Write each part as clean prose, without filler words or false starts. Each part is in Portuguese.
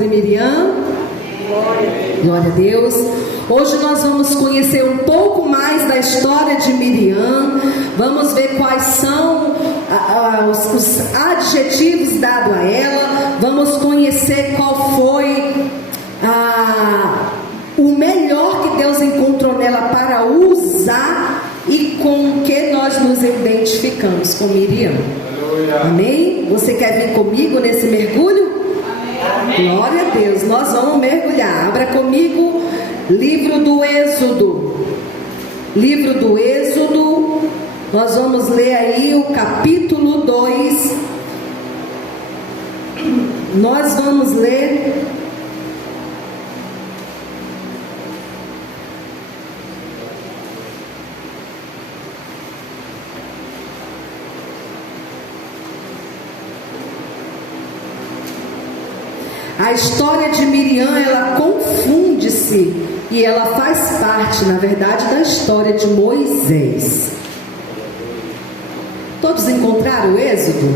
sobre Miriam? Glória a Deus. Hoje nós vamos conhecer um pouco mais da história de Miriam. Vamos ver quais são os adjetivos dados a ela. Vamos conhecer qual foi o melhor que Deus encontrou nela para usar e com que nós nos identificamos com Miriam. Amém? Você quer vir comigo nesse mergulho? Amém. Glória a Deus. Nós vamos mergulhar. Abra comigo livro do Êxodo. Livro do Êxodo. Nós vamos ler aí o capítulo 2. Nós vamos ler a história de Miriam. Ela confunde-se e ela faz parte, na verdade, da história de Moisés. Todos encontraram o Êxodo?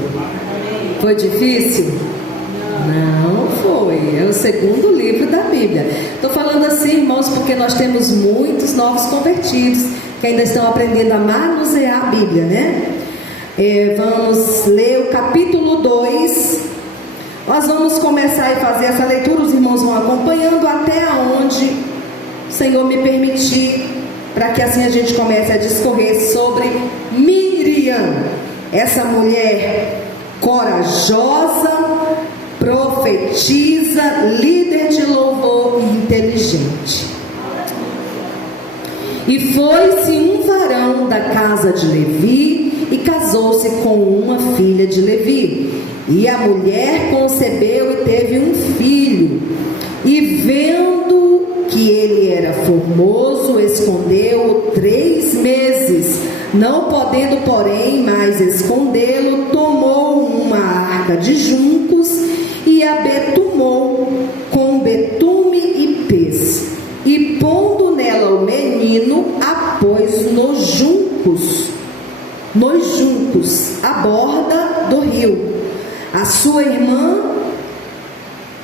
Foi difícil? Não foi. É o segundo livro da Bíblia. Estou falando assim, irmãos, porque nós temos muitos novos convertidos que ainda estão aprendendo a manusear a Bíblia, né? Vamos ler o capítulo 2. Nós vamos começar a fazer essa leitura, os irmãos vão acompanhando até onde o Senhor me permitir, para que assim a gente comece a discorrer sobre Miriam, essa mulher corajosa, profetisa, líder de louvor e inteligente. E foi-se um varão da casa de Levi e casou-se com uma filha de Levi. E a mulher concebeu e teve um filho, e vendo que ele era formoso, escondeu-o 3 meses. Não podendo, porém, mais escondê-lo, tomou uma arca de juncos e a betumou com betume e pez, e pondo nela o menino, a pôs nos juncos à borda do rio. A sua irmã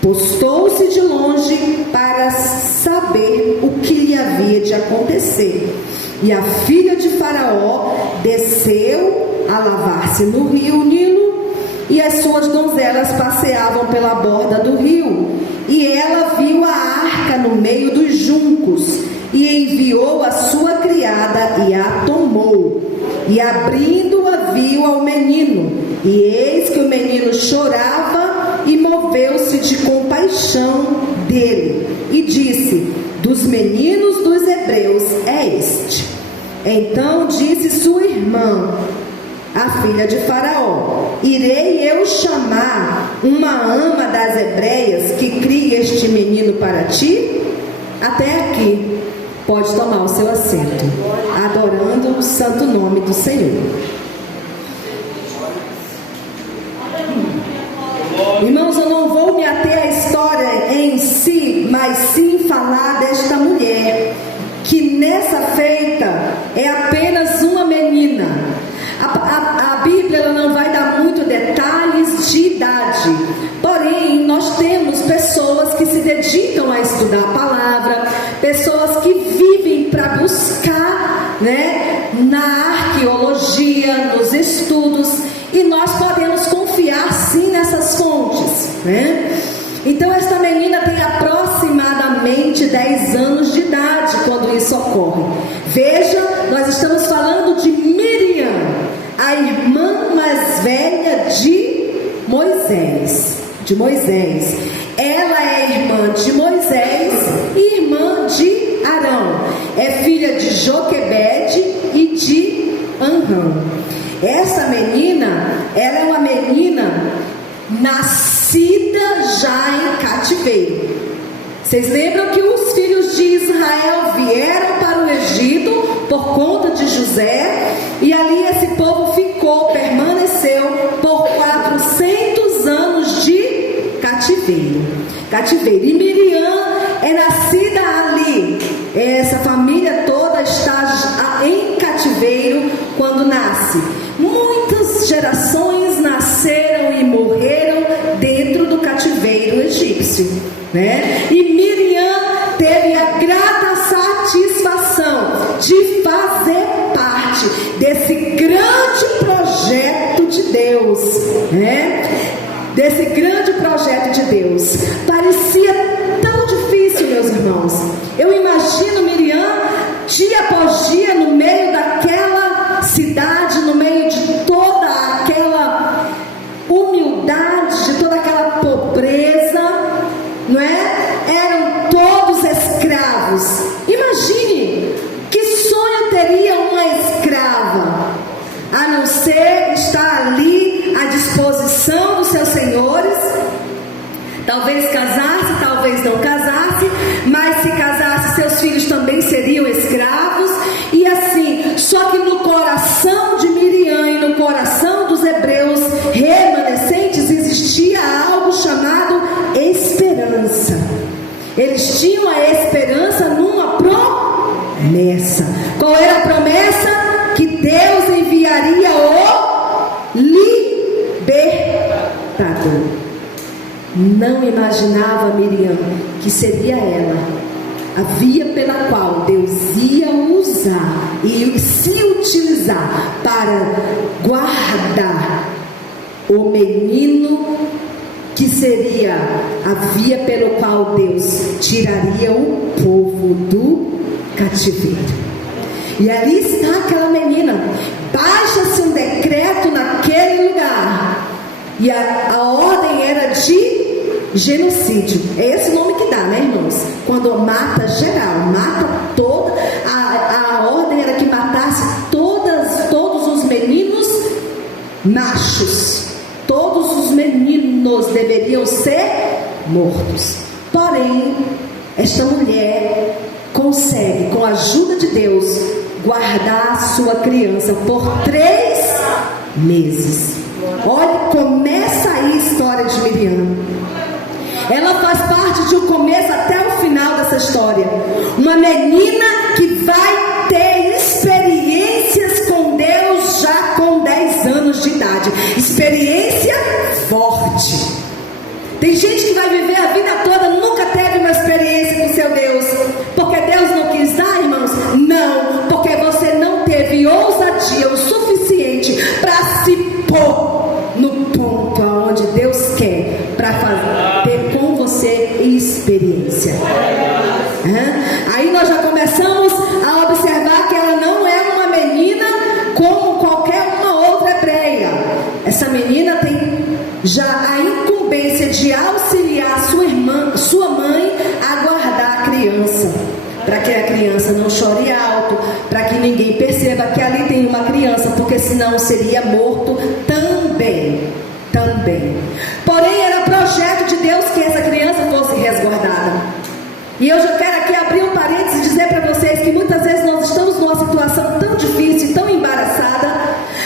postou-se de longe para saber o que lhe havia de acontecer. E a filha de Faraó desceu a lavar-se no rio Nilo, e as suas donzelas passeavam pela borda do rio. E ela viu a arca no meio dos juncos, e enviou a sua criada e a tomou. E abrindo-a, viu ao menino. E eis que o menino chorava, e moveu-se de compaixão dele, e disse: dos meninos dos hebreus é este. Então disse sua irmã, a filha de Faraó: irei eu chamar uma ama das hebreias que crie este menino para ti? Até aqui. Pode tomar o seu assento, adorando o santo nome do Senhor. Irmãos, eu não vou me ater à história em si, mas sim falar desta mulher, que nessa feita é apenas uma menina. A Bíblia ela não vai dar muito detalhes de idade, porém nós temos pessoas que se dedicam a estudar a palavra, pessoas que vivem para buscar, né, na arqueologia, nos estudos, e nós podemos confiar sim nessas fontes, né? Então esta menina tem aproximadamente 10 anos de idade quando isso ocorre. Veja, nós estamos falando de Miriam, a irmã mais velha de Moisés. Ela é irmã de Moisés e irmã de Arão. É filha de Joquebede e de Anrão. Essa menina, ela é uma menina nascida já em cativeiro. Vocês lembram que os filhos de Israel vieram para o Egito por conta de José, e ali esse povo permaneceu por 400 anos de cativeiro. E Miriam é nascida ali. Essa família toda está em cativeiro quando nasce. Muitas gerações nasceram e morreram dentro do cativeiro egípcio. disse, né? E Miriam teve a grata satisfação de fazer parte desse grande projeto de Deus, né? Desse grande projeto de Deus. Parecia tão difícil, meus irmãos. Eu imagino Miriam dia após dia no meio daquela cidade, no meio de toda aquela humildade, de toda aquela pobreza, não é? Eram todos escravos. Imagine que sonho teria uma escrava, a não ser estar ali à disposição dos seus senhores, talvez casasse, talvez não casasse, mas se casasse, seus filhos também seriam escravos, e assim. Só que no coração de Miriam e no coração dos hebreus remanescentes existia algo chamado esperança. Eles tinham a esperança numa promessa. Qual era a promessa? Que Deus enviaria o libertador. Não imaginava Miriam que seria ela a via pela qual Deus ia usar e se utilizar para guardar o menino, que seria a via pelo qual Deus tiraria o povo do cativeiro. E ali está aquela menina. Baixa-se um decreto naquele lugar, e a ordem era de genocídio. É esse o nome que dá, né, irmãos? Quando mata geral, mata toda. A ordem era que matasse todos os meninos machos. Todos os meninos deveriam ser mortos. Porém, esta mulher consegue, com a ajuda de Deus, guardar a sua criança por 3 meses. Olha, começa aí a história de Miriam. Ela faz parte de um começo até o final dessa história. Uma menina que vai ter experiências com Deus já com 10 anos de idade. Experiência forte. Tem gente que vai viver a vida toda, nunca teve uma experiência com seu Deus. Porque Deus não quis dar, irmãos? Não, porque você não teve ousadia o suficiente para se pôr no ponto aonde Deus quer, para ter com você experiência. Aí nós já começamos a observar que ela não é uma menina como qualquer uma outra hebreia. Essa menina tem já a incumbência de auxiliar sua mãe a guardar a criança, para que a criança não chore alto, para que ninguém perceba que ali tem uma criança, porque senão seria morto também. Porém, era projeto de Deus que essa criança fosse resguardada. E eu já quero aqui abrir um parênteses e dizer para vocês que muitas vezes nós estamos numa situação tão difícil, tão embaraçada,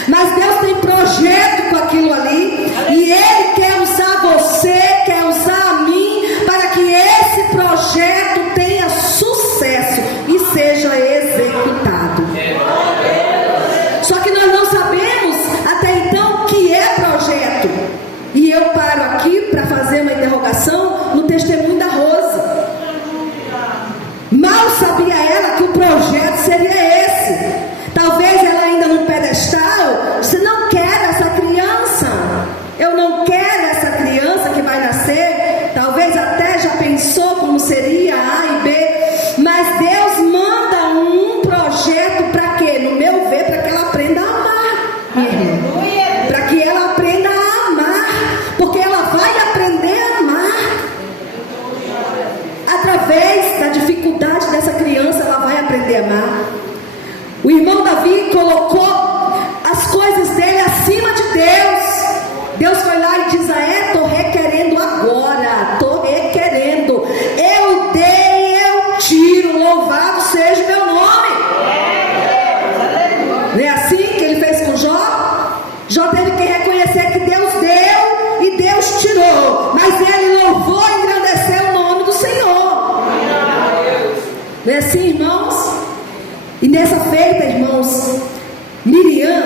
mas Deus tem projeto com aquilo ali, e Ele quer usar você, quer usar a mim, para que esse projeto tenha sucesso e seja executado. Só que nós não sabemos até então o que é projeto. E eu paro aqui para fazer uma interrogação no testemunho da Rosa. Mal sabia ela que o projeto seria esse. Talvez ela ainda no pedestal, você não quer essa criança. Eu não quero essa criança que vai nascer. Talvez até já pensou como seria A e B. Mas Deus manda um projeto para quê? No meu ver, para que ela aprenda a amar. Para que ela aprenda a amar. Porque ela vai aprender a amar. Através da dificuldade dessa criança, ela vai aprender a amar. O irmão Davi colocou as coisas dele acima de Deus. Deus foi lá e diz: estou requerendo agora, estou requerendo. Eu dei, eu tiro, louvado seja o meu nome. Não é assim que ele fez com Jó? Jó teve que reconhecer que Deus deu e Deus tirou, mas ele louvou e engrandeceu o nome do Senhor. Não é assim, irmãos? E nessa feita, irmãos, Miriam,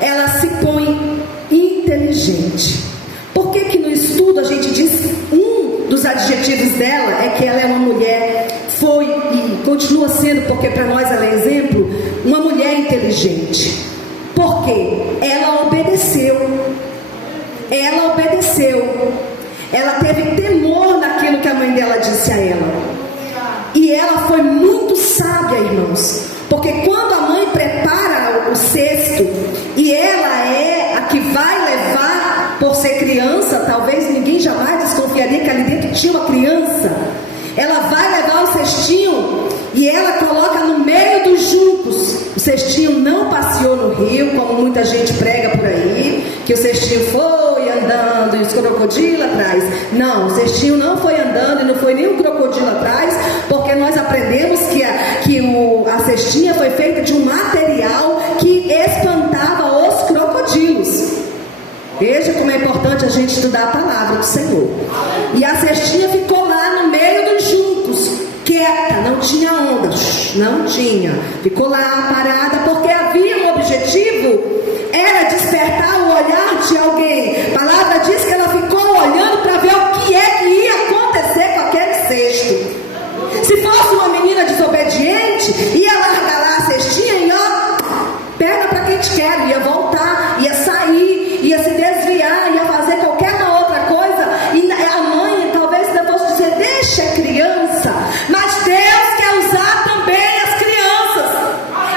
ela se põe inteligente. Por que que no estudo a gente diz um dos adjetivos dela é que ela é uma mulher, foi e continua sendo, porque para nós ela é exemplo, uma mulher inteligente. Por quê? Ela obedeceu. Ela obedeceu. Ela teve temor naquilo que a mãe dela disse a ela. E ela foi muito sábia, irmãos. Porque quando a mãe prepara o cesto e ela é a que vai levar, por ser criança, talvez ninguém jamais desconfiaria que ali dentro tinha uma criança. Ela vai levar o cestinho e ela coloca no meio dos juncos. O cestinho não passeou no rio, como muita gente prega por aí, que o cestinho foi andando e os crocodilos atrás. Não, o cestinho não foi andando e não foi nem um crocodilo atrás, porque nós aprendemos que a cestinha foi feita de um material que espantava os crocodilos. Veja como é importante a gente estudar a palavra do Senhor. E a cestinha ficou lá no meio dos juncos, quieta, não tinha ondas, não tinha. Ficou lá parada porque havia um objetivo, era despertar o olhar de alguém. A palavra diz que ela ficou olhando para ver o que é que ia acontecer com aquele cesto. Se fosse uma menina desobediente, ia largar lá a cestinha e perna para quem te quer, ia voltar, ia sair, ia se desviar, ia fazer qualquer outra coisa, e a mãe talvez ainda fosse dizer, deixa a criança, mas Deus quer usar também as crianças,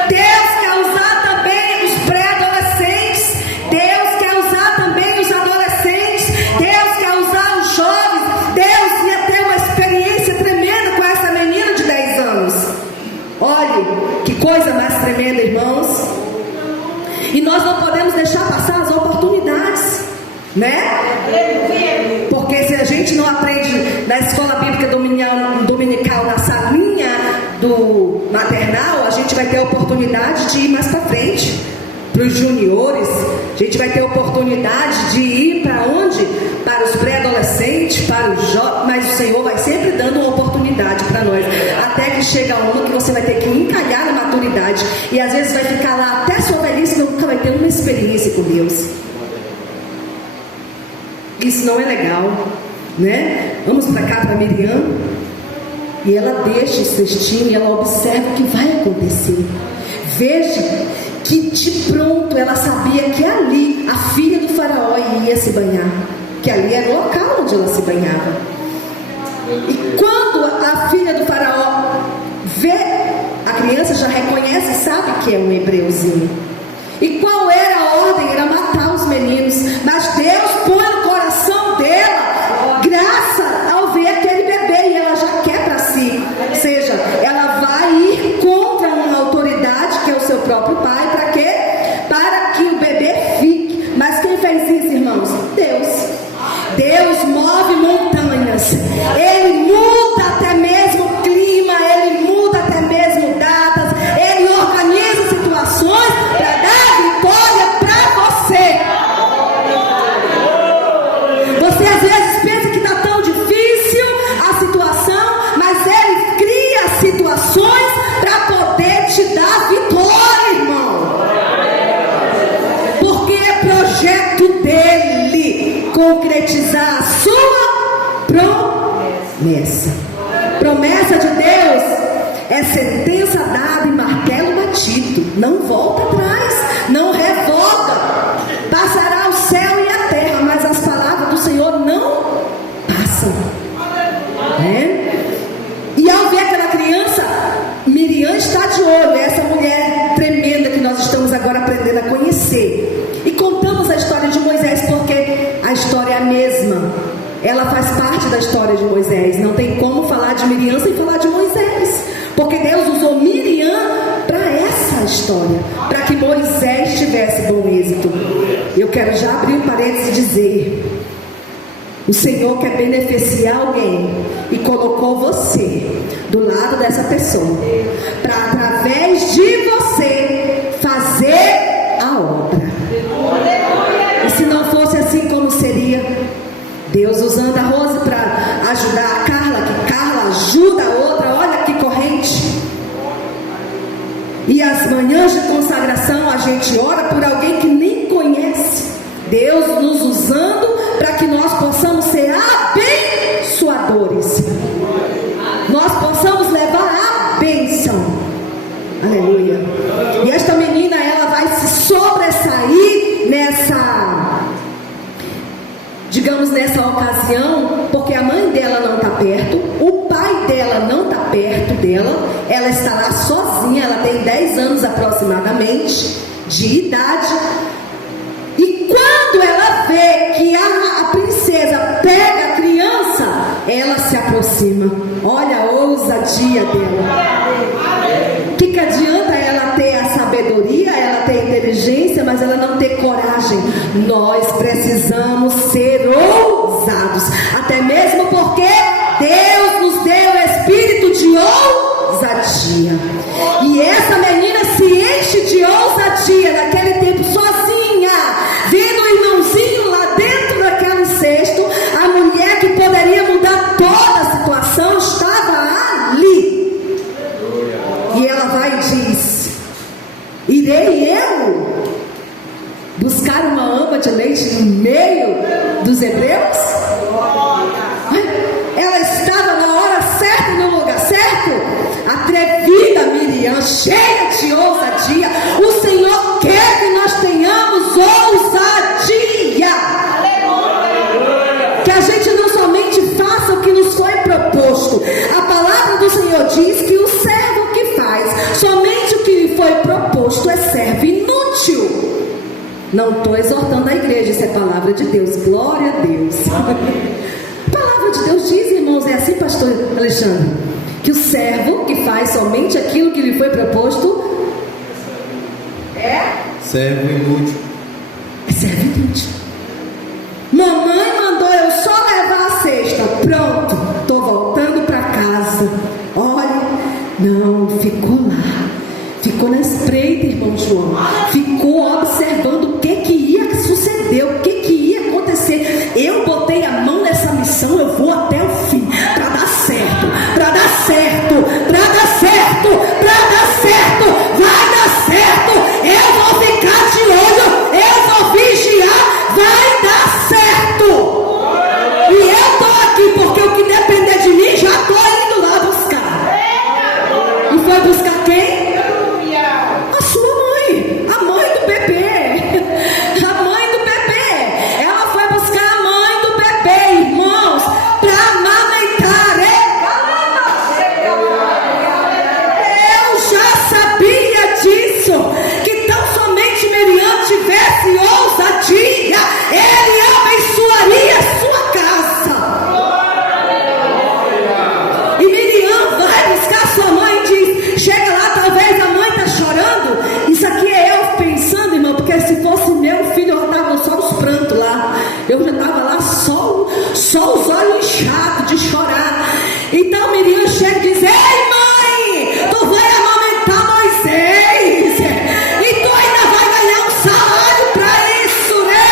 Deus quer usar também os pré-adolescentes, Deus quer usar também os adolescentes, Deus quer usar os jovens. Deus ia ter uma experiência tremenda com essa menina de 10 anos. Olhe, que coisa mais tremenda, irmãos. E nós não podemos deixar passar as oportunidades, né? Porque se a gente não aprende na escola bíblica dominical, na salinha do maternal, a gente vai ter a oportunidade de ir mais para frente, para os juniores. A gente vai ter a oportunidade de ir para onde? Para os pré-adolescentes, para os jovens. Mas o Senhor vai sempre dando uma oportunidade para nós, até que chega uma que você vai ter que encalhar na maturidade, e às vezes vai ficar lá até sua velhice, nunca vai ter uma experiência com Deus. Isso não é legal, né? Vamos para cá, para Miriam, e ela deixa o cestinho e ela observa o que vai acontecer. Veja que de pronto ela sabia que ali a filha do faraó ia se banhar, que ali era o local onde ela se banhava. E quando a filha do faraó vê a criança, já reconhece e sabe que é um hebreuzinho. E qual era a ordem? Era matar os meninos. Mas Deus põe no coração dela graça ao ver aquele bebê, e ela já quer para si. Ou seja, ela vai ir contra uma autoridade que é o seu próprio pai. Para quê? Para que o bebê fique. Mas quem fez isso, irmãos? Deus. Deus move montanhas. Ele muda até mesmo o clima. Ele muda até mesmo datas. Ele organiza situações para dar vitória para você. Você às vezes pensa que está tão difícil a situação, mas Ele cria situações para poder te dar vitória, irmão. Porque é projeto dele concretizar a sua promessa. Promessa de Deus é sentença dada e martelo batido. Não volta atrás, não revoga. Passará o céu e a terra, mas as palavras do Senhor não passam. E ao ver aquela criança, Miriam está de olho, essa mulher tremenda que nós estamos agora aprendendo a conhecer. E contamos a história de Moisés porque a história é a mesma. Ela faz parte da história de Moisés. Não tem como falar de Miriam sem falar de Moisés, porque Deus usou Miriam para essa história, para que Moisés tivesse bom êxito. Eu quero já abrir um parênteses e dizer: o Senhor quer beneficiar alguém e colocou você do lado dessa pessoa para, através de você, fazer a obra. E se não fosse assim, como seria? Deus usando a Rose para ajudar a Carla, que Carla ajuda a outra. Olha que corrente. E as manhãs de consagração a gente ora por alguém que nem conhece. Deus nos usando para que nós possamos ser abençoadores. E nessa ocasião, porque a mãe dela não está perto, o pai dela não está perto dela, ela está lá sozinha, ela tem 10 anos aproximadamente de idade. E quando ela vê que a princesa pega a criança, ela se aproxima. Olha a ousadia dela. O que adianta ela ter a sabedoria, ela ter a inteligência, mas ela não ter coragem? Nós precisamos ser ousados, até mesmo porque Deus nos deu o espírito de ousadia. E essa menina se enche de ousadia naquele tempo, sozinha, vendo o irmãozinho lá dentro daquele cesto. A mulher que poderia mudar toda a situação estava ali. E ela vai e diz: irei eu buscar uma ama de leite no meio dos hebreus? Ela estava na hora certa e no lugar certo. Atrevida Miriam, cheia de ousadia. O Senhor quer que nós tenhamos ousadia. Que a gente não somente faça o que nos foi proposto. A palavra do Senhor diz que o servo que faz somente o que lhe foi proposto é servo inútil. Não estou exortando a igreja, isso é palavra de Deus. Glória a Deus. A palavra de Deus diz, irmãos, é assim, pastor Alexandre, que o servo que faz somente aquilo que lhe foi proposto é servo inútil. É servo inútil. Mamãe mandou eu só levar a cesta. Pronto, estou voltando para casa. Olha, não, ficou lá. Ficou na espreita, irmão João. Ficou observando o que ia suceder, o que ia acontecer. Eu botei a mão nessa missão, eu vou até o fim, para dar certo, para dar certo, para dar certo, para dar certo. Vai dar certo. Eu vou ficar de olho, eu vou vigiar. Vai dar certo. E eu estou aqui porque o que depender de mim, já estou indo lá buscar. E foi buscar quem? A sua mãe, a mãe do bebê. A mãe do bebê. Ela foi buscar a mãe do bebê, irmãos, para amamentar. Eu já sabia disso, que tão somente Miriam tivesse ousadia, ele abençoaria a sua casa. E Miriam vai buscar sua mãe e diz: chega lá, talvez a mãe está chorando. Isso aqui é eu pensando, irmão, porque se fosse meu filho, eu estava só os prantos lá. Eu já estava lá só os olhos inchados de chorar. Então Miriam chega e diz: ei, mãe, tu vai amamentar Moisés, e tu ainda vai ganhar um salário para isso, né?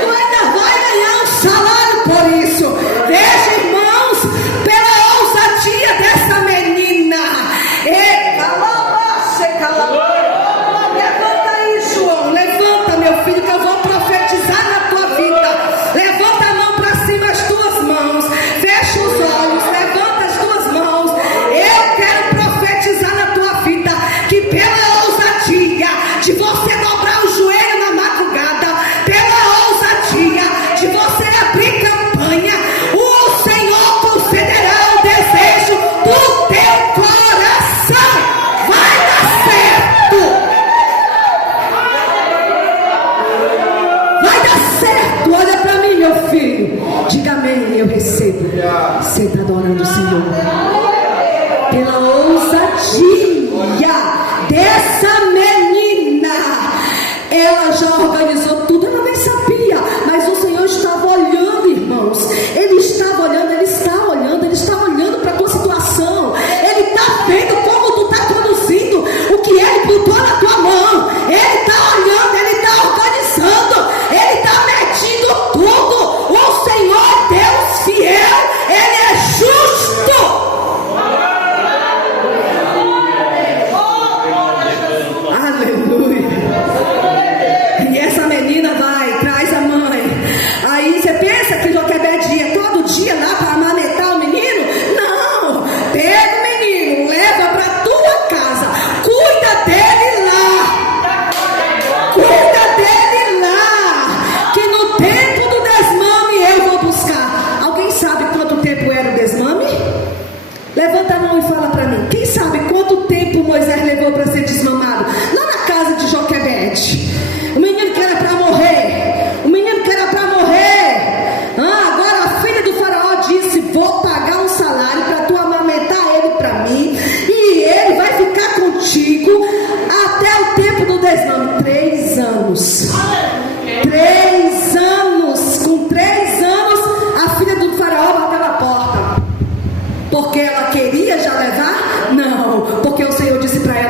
Tu ainda vai ganhar um salário por isso. Veja, irmãos, pela ousadia dessa menina. Levanta aí, João. Levanta, meu filho, que eu vou profetizar na tua vida. Levanta a mão para cima, as tuas mãos.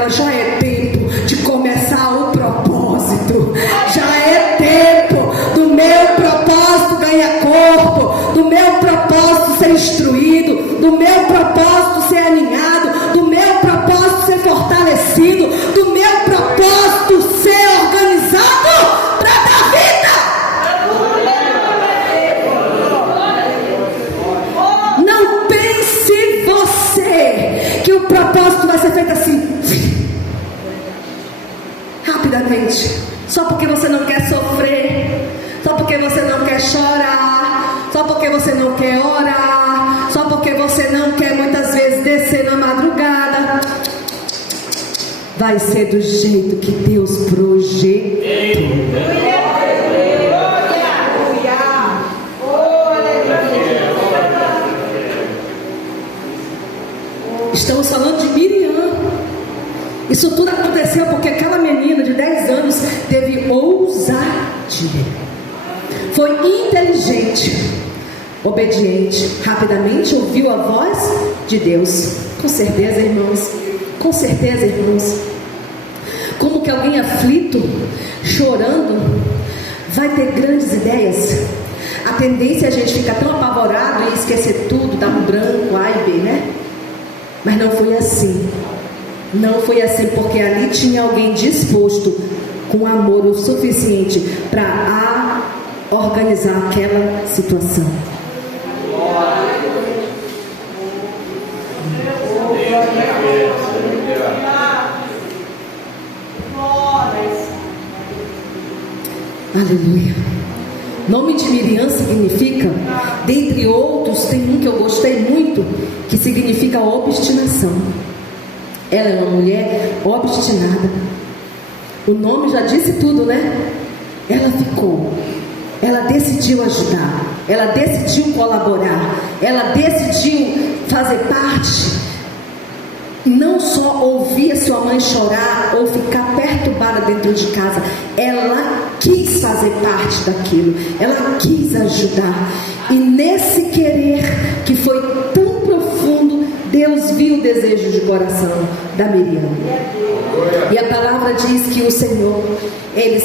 agora já é tempo de começar o propósito. Já é tempo do meu propósito ganhar corpo, do meu propósito ser instruído, do meu propósito ser alinhado, do meu propósito ser fortalecido, do meu propósito ser organizado para dar vida. Não pense você que o propósito vai ser feito assim, rapidamente, só porque você não quer sofrer, só porque você não quer chorar, só porque você não quer orar, só porque você não quer muitas vezes descer na madrugada. Vai ser do jeito que Deus projetou. Estamos falando de Miriam. Isso tudo aconteceu porque aquela menina de 10 anos teve ousadia, foi inteligente, obediente, rapidamente ouviu a voz de Deus. Com certeza, irmãos, com certeza, irmãos, como que alguém aflito, chorando, vai ter grandes ideias? A tendência é a gente ficar tão apavorado e esquecer tudo, dar um branco, A e B, né? Mas não foi assim. Não foi assim, porque ali tinha alguém disposto, com amor o suficiente para organizar aquela situação. Aleluia. Nome de Miriam significa, dentre outros, tem um que eu gostei muito, que significa obstinação. Ela é uma mulher obstinada. O nome já disse tudo, né? Ela ficou, ela decidiu ajudar, ela decidiu colaborar, ela decidiu fazer parte. Não só ouvir a sua mãe chorar ou ficar perturbada dentro de casa, ela quis fazer parte daquilo, ela quis ajudar. E nesse querer que foi tão profundo, Deus viu o desejo de coração da Miriam. E a palavra diz que o Senhor, Ele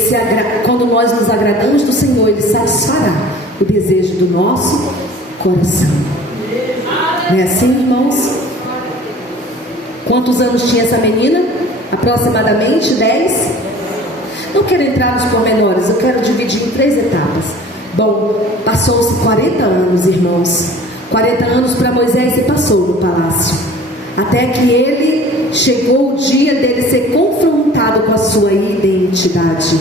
quando nós nos agradamos do Senhor, Ele satisfará o desejo do nosso coração. Não é assim, irmãos? Quantos anos tinha essa menina? Aproximadamente 10. Não quero entrar nos pormenores, eu quero dividir em 3 etapas. Bom, passou-se 40 anos, irmãos. 40 anos para Moisés se passou no palácio, até que ele chegou o dia dele ser confrontado com a sua identidade.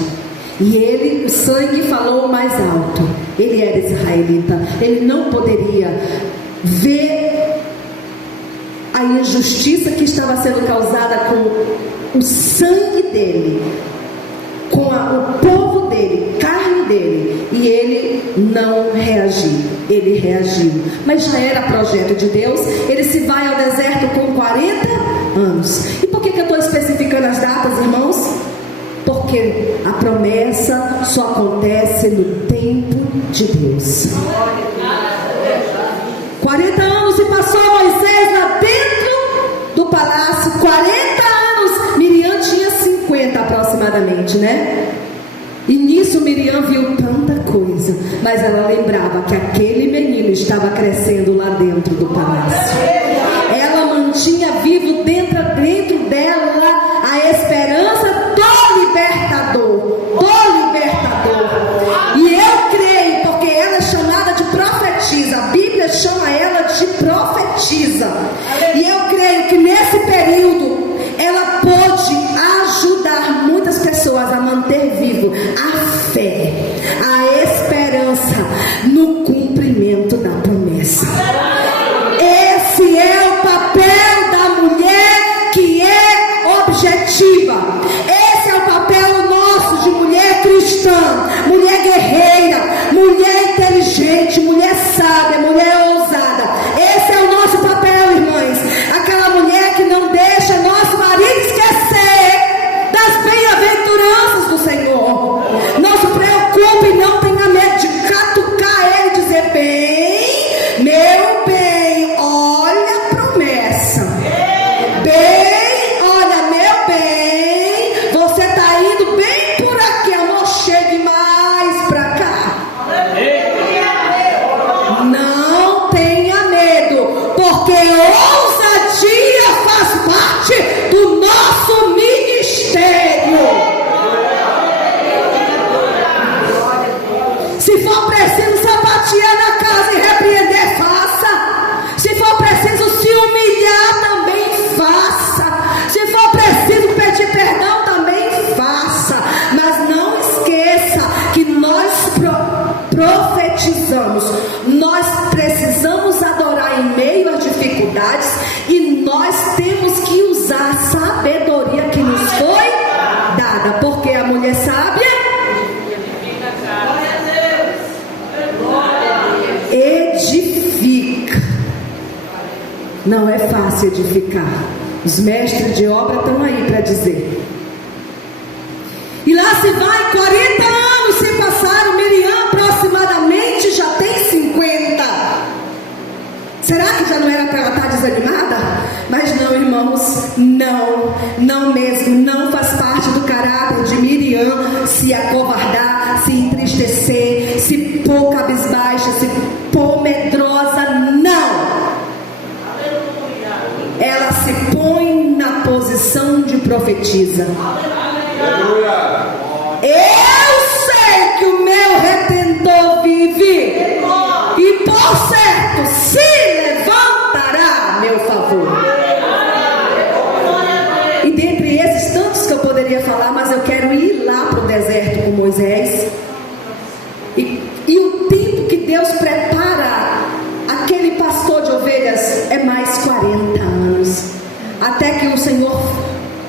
E ele, o sangue falou mais alto. Ele era israelita, ele não poderia ver a injustiça que estava sendo causada com o sangue dele, com o povo dele, carne dele, e ele não reagiu. Ele reagiu, mas já era projeto de Deus. Ele se vai ao deserto com 40 anos. E por que eu estou especificando as datas, irmãos? Porque a promessa só acontece no tempo de Deus. 40 anos se passou Moisés lá dentro do palácio. 40 anos. Miriam tinha 50 aproximadamente, né? E nisso Miriam viu tanta coisa, mas ela lembrava que aquele menino estava crescendo lá dentro do palácio. Ela mantinha vivo dentro dela a esperança do libertador. E eu creio, porque ela é chamada de profetisa, a Bíblia chama ela de profetisa. E eu creio que nesse período ela pôde ajudar muitas pessoas a manter vivo a fé, a esperança no cumprimento da promessa. Esse é o papel da mulher que é objetiva. Esse é o papel nosso de mulher cristã, mulher guerreira, mulher inteligente, mulher sábia, mulher ousada. Esse é o nosso papel, irmãs. Aquela mulher que não deixa nosso marido esquecer das bem-aventuranças do Senhor. Não se preocupe, não tenha medo de catucar ele e dizer: bem, Não é fácil edificar. Os mestres de obra estão aí para dizer. E lá se vai 40 anos se passaram. Miriam aproximadamente já tem 50. Será que já não era para ela estar desanimada? Mas não, irmãos, não mesmo. Não faz parte do caráter de Miriam se acovardar, se entristecer, se pôr cabisbaixa, se pôr medrosa. Não! Ela se põe na posição de profetisa. Eu sei que o meu Redentor vive, e por certo se levantará a meu favor. E dentre esses tantos que eu poderia falar, mas eu quero ir lá para o deserto com Moisés. E o tempo que Deus prepara aquele pastor de ovelhas é mais 40 anos. Até que o Senhor,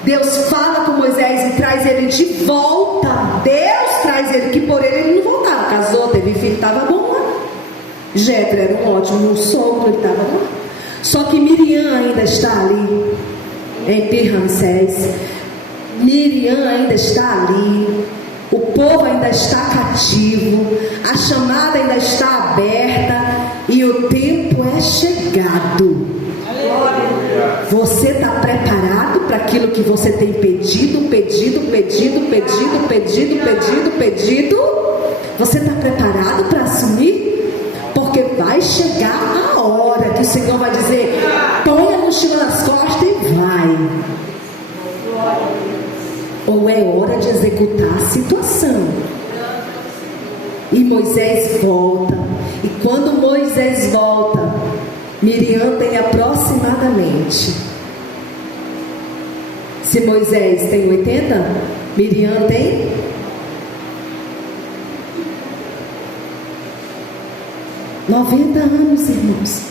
Deus fala com Moisés e traz ele de volta. Deus traz ele, que por ele não voltava. Casou, teve filho, estava bom lá. Jetro era um ótimo sogro, ele estava lá. Só que Miriam ainda está ali, em Pi-Ramsés. Miriam ainda está ali. O povo ainda está cativo. A chamada ainda está aberta. E o tempo é chegado. Você está preparado para aquilo que você tem pedido? Você está preparado para assumir? Porque vai chegar a hora que o Senhor vai dizer: põe a mochila nas costas e vai. Ou é hora de executar a situação. E Moisés volta. E quando Moisés volta, Miriam tem aproximadamente, se Moisés tem 80, Miriam tem 90 anos, irmãos.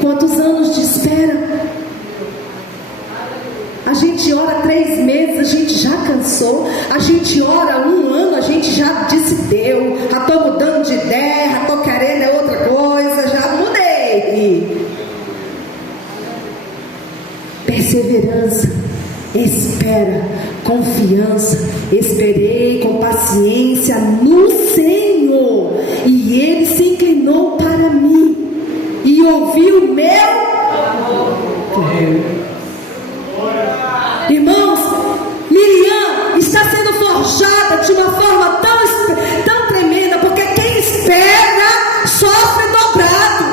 Quantos anos de espera? A gente ora 3 meses, a gente já cansou. A gente ora 1 ano, a gente já disse deu. Já estou mudando de ideia, já estou querendo é outra coisa, já mudei. Perseverança, espera, confiança. Esperei com paciência no Senhor, e Ele se inclinou para mim e ouviu o meu clamor. Irmãos, Miriam está sendo forjada de uma forma tão tremenda, porque quem espera sofre dobrado.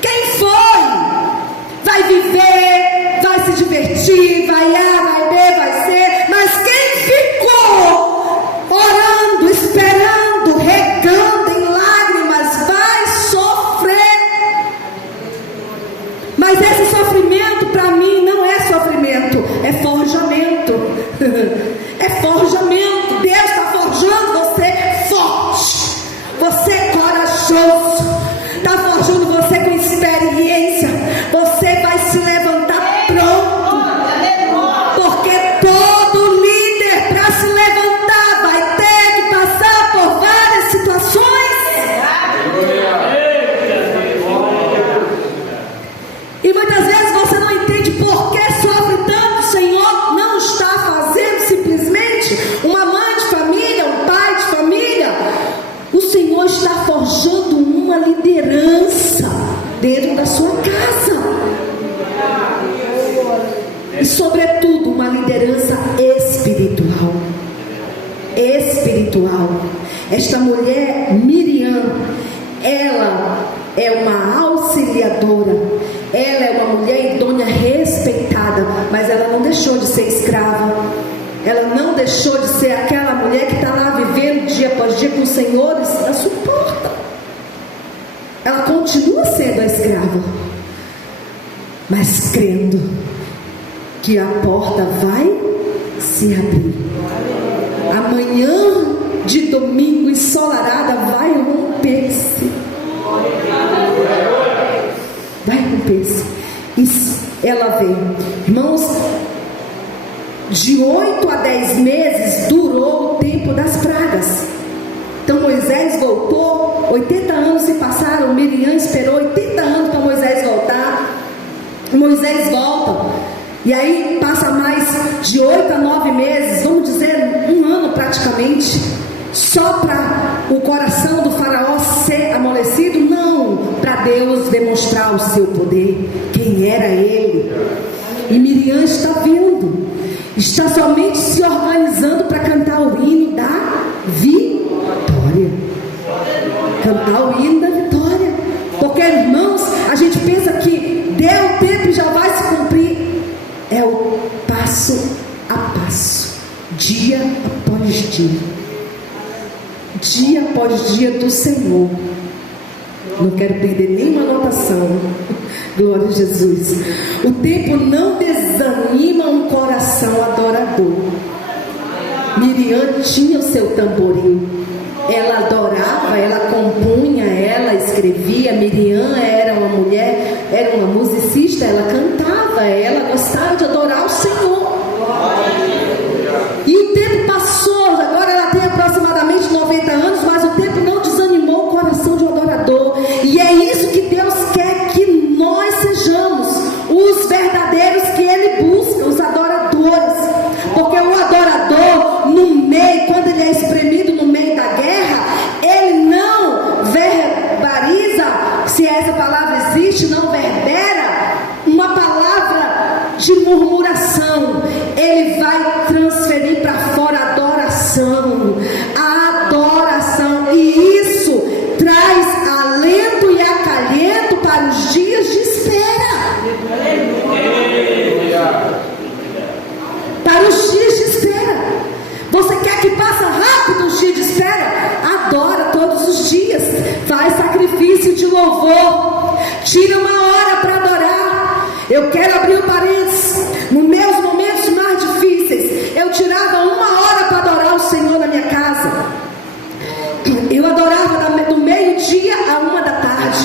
Quem foi, vai viver, vai se divertir, vai A, vai B, vai C, mas quem ficou orando, esperando, regando em lágrimas, vai sofrer. Mas esse sofrimento para mim não é sofrimento, é forjamento. É forjamento. Deus está forjando você forte, você corajoso, está forjando você com experiência. Você vai se levantar pronto, porque todo líder, para se levantar, vai ter que passar por várias situações. E muitas vezes você não entende por que sofre tanto. O Senhor não está fazendo simplesmente uma mãe de família, um pai de família. O Senhor está forjando uma liderança dentro da sua casa. E sobretudo uma liderança espiritual. Esta mulher Miriam, ela é uma auxiliadora. Ela é uma mulher idônea, respeitada, mas ela não deixou de ser escrava. Ela não deixou de ser aquela mulher que está lá vivendo dia após dia com os senhores na sua porta. Ela continua sendo a escrava, mas crendo que a porta vai se abrir. Amanhã de domingo ensolarada vai romper-se. Vai romper-se. E ela vê, irmãos, de 8 a 10 meses durou o tempo das pragas. Então Moisés voltou, 80 anos se passaram. Miriam esperou 80 anos para Moisés eles voltam. E aí passa mais de 8 a 9 meses, vamos dizer 1 ano praticamente, só para o coração do faraó ser amolecido? Não, para Deus demonstrar o seu poder, quem era ele. E Miriam está vindo, está somente se organizando para cantar o hino da vitória. Cantar o hino da vitória. Porque, irmãos, a gente pensa que deu tempo e já vai se cumprir. É o passo a passo, dia após dia, dia após dia do Senhor. Não quero perder nenhuma anotação. Glória a Jesus. O tempo não desanima um coração adorador. Miriam tinha o seu tamboril. Ela adorava, ela compunha, ela escrevia. Miriam era uma mulher, era uma musicista, ela cantava, ela gostava de adorar o Senhor. E o tempo passou, agora ela tem aproximadamente 90 anos, mas o tempo não desanimou o coração de um adorador. E é isso que Deus quer que nós sejamos, os verdadeiros que Ele busca, os adoradores. Porque o adorador, no meio, quando ele é espremido no meio da guerra, ele não verbaliza, se essa palavra existe, não verbera uma palavra de murmuração. Ele vai transferir para fora a adoração, e isso traz alento e acalento para os dias de espera. Para os dias de espera. Você quer que passe rápido os dias de espera? Adora todos os dias. Faz sacrifício de louvor. Tira uma hora para adorar. Eu quero abrir um parênteses. Nos meus momentos mais difíceis, eu tirava 1 hora para adorar o Senhor na minha casa. Eu adorava do meio-dia a 1 da tarde.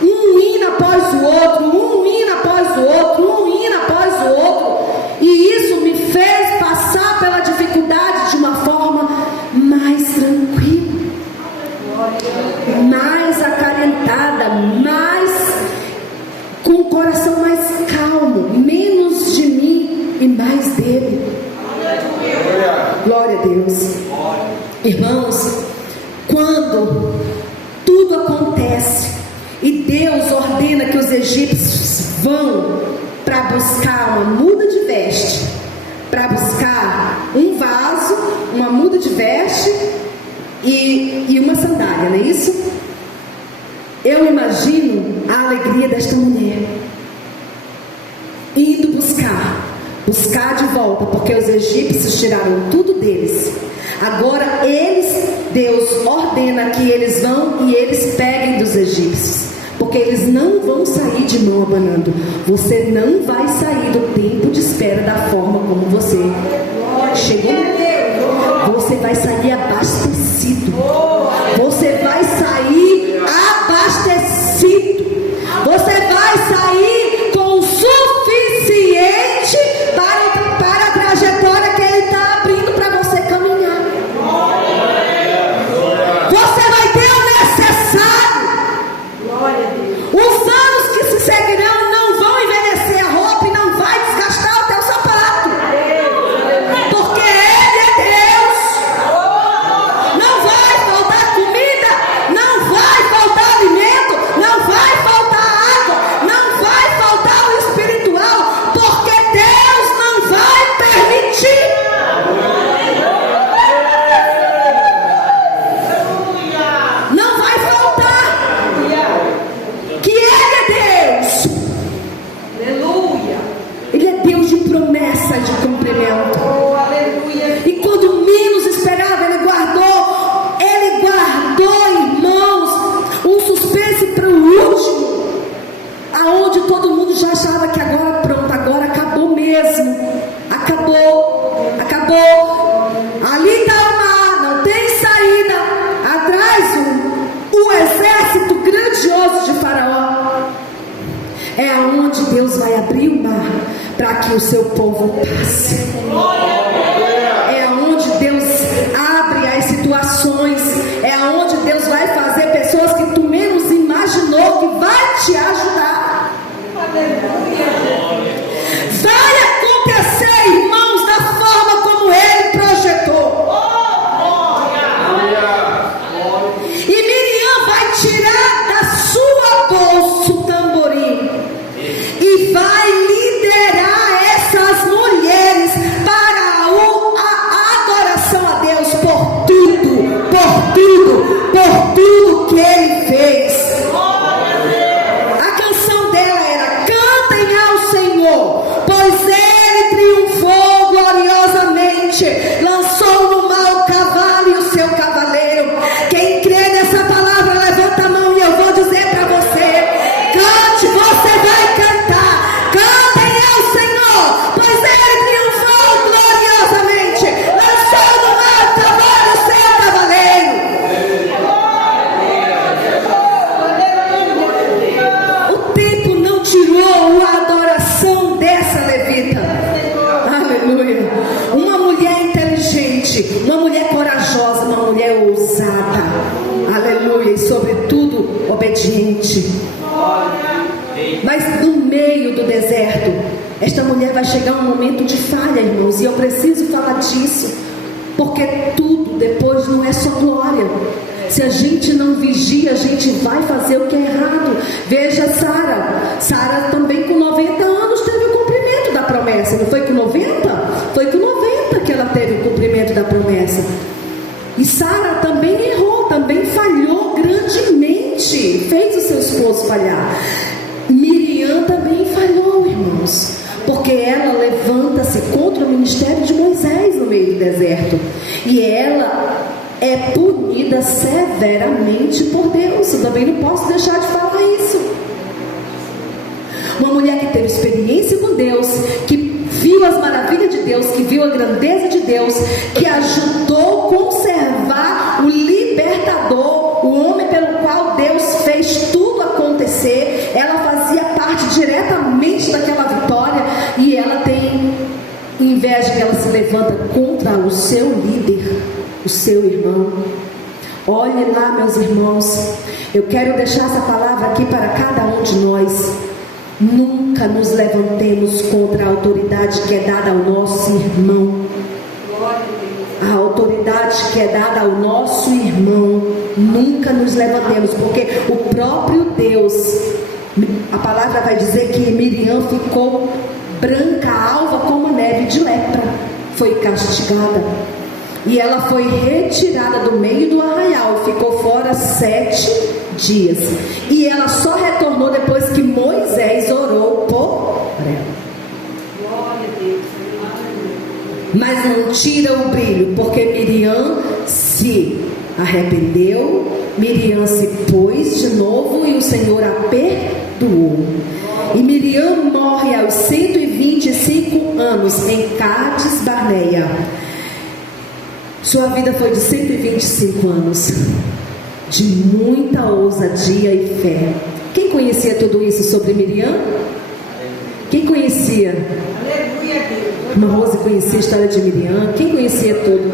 Um hino após o outro, um hino após o outro, um hino após o outro. E isso me fez passar pela dificuldade de uma forma mais tranquila, mais acalentada, mais com o coração mais calmo, menos de mim e mais dele. Glória a Deus. Irmãos, quando tudo acontece e Deus ordena que os egípcios vão para buscar uma muda de veste, para buscar um vaso, uma muda de veste e uma sandália, não é isso? Eu imagino a alegria desta mulher indo buscar de volta, porque os egípcios tiraram tudo deles. Agora Deus ordena que eles vão e eles peguem dos egípcios, porque eles não vão sair de mão abanando. Você não vai sair do tempo de espera da forma como você chegou. Você vai sair abastecido. Você vai sair abastecido. Você vai sair com o suficiente para a trajetória que Ele está abrindo para você caminhar. Você vai ter o necessário. Os anos que se seguirão não vão envelhecer a roupa e não vai desgastar o teu sapato. Porque Ele é Deus. Não vai faltar comida, não vai faltar alimento, não vai faltar água, não vai faltar o espiritual, porque Deus não vai permitir. Não vai faltar. Que Ele é Deus. Aleluia. Ele é Deus de promessa e de cumprimento. E quando menos esperava, Ele guardou, irmãos, um suspense para o último, aonde todo mundo já achava que agora pronto, agora acabou mesmo. Acabou. Ali está o mar, não tem saída. Atrás o exército grandioso de Faraó. É aonde Deus vai abrir o mar para que o seu povo passe. É aonde Deus abre as situações. É aonde Deus vai fazer pessoas que tu menos imaginou que vai te ajudar. obediente. Mas no meio do deserto, esta mulher vai chegar um momento de falha, irmãos, e eu preciso falar disso, porque tudo depois não é só glória. Se a gente não vigia, a gente vai fazer o que é errado. Veja Sara também com 90 anos teve o cumprimento da promessa. Não foi com 90? Foi com 90 que ela teve o cumprimento da promessa. E Sara também errou, também falhou grandemente, fez o seu esposo falhar. Miriam também falhou, irmãos, porque ela levanta-se contra o ministério de Moisés no meio do deserto, e ela é punida severamente por Deus. Eu também não posso deixar de falar isso. Uma mulher que teve experiência com Deus, que viu as maravilhas de Deus, que viu a grandeza de Deus, que ajudou a conservar o libertador, o homem pelo qual Deus fez tudo acontecer. Ela fazia parte diretamente daquela vitória, e ela tem inveja, que ela se levanta contra o seu líder, o seu irmão. Olhe lá, meus irmãos, eu quero deixar essa palavra aqui para cada um de nós. Nunca nos levantemos contra a autoridade que é dada ao nosso irmão. A autoridade que é dada ao nosso irmão, nunca nos levantemos, porque o próprio Deus, a palavra vai dizer que Miriam ficou branca, alva como neve de lepra, foi castigada, e ela foi retirada do meio do arraial, ficou fora 7 dias, e ela só retornou depois que Moisés orou por ela. Mas não tira o brilho, porque Miriam se arrependeu, Miriam se pôs de novo e o Senhor a perdoou. E Miriam morre aos 125 anos em Cádiz Barneia. Sua vida foi de 125 anos, de muita ousadia e fé. Quem conhecia tudo isso sobre Miriam? Quem conhecia? Irmã Rose conhecia a história de Miriam. Quem conhecia tudo?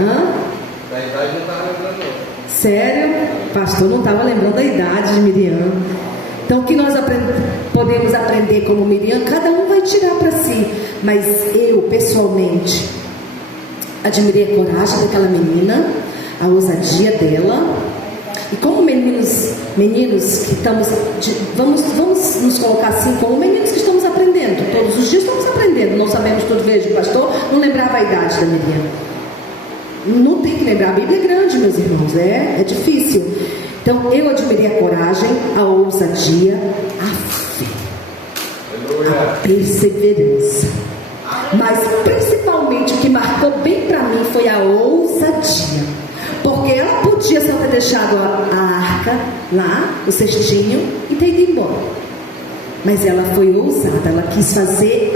Hã? Sério? Pastor não estava lembrando da idade de Miriam. Então o que nós podemos aprender como Miriam? Cada um vai tirar para si. Mas eu pessoalmente admirei a coragem daquela menina, a ousadia dela. E como meninos que estamos, vamos nos colocar assim, como meninos que estamos aprendendo, todos os dias estamos aprendendo, não sabemos tudo. Veja, o pastor não lembrava a idade da Miriam. Não tem que lembrar, a Bíblia é grande, meus irmãos, é difícil. Então eu admirei a coragem, a ousadia, a fé, a perseverança. Mas principalmente o que marcou bem para mim foi a ousadia. Porque ela podia só ter deixado a arca lá, o cestinho, e ter ido embora. Mas ela foi ousada, ela quis fazer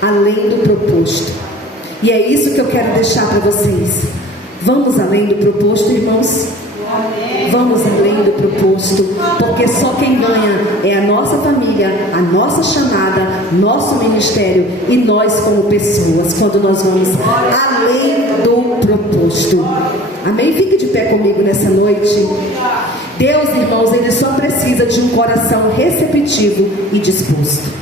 além do proposto. E é isso que eu quero deixar para vocês. Vamos além do proposto, irmãos? Vamos além do proposto, porque só quem ganha é a nossa família, a nossa chamada, nosso ministério e nós como pessoas, quando nós vamos além do proposto. Amém? Fique de pé comigo nessa noite. Deus, irmãos, Ele só precisa de um coração receptivo e disposto.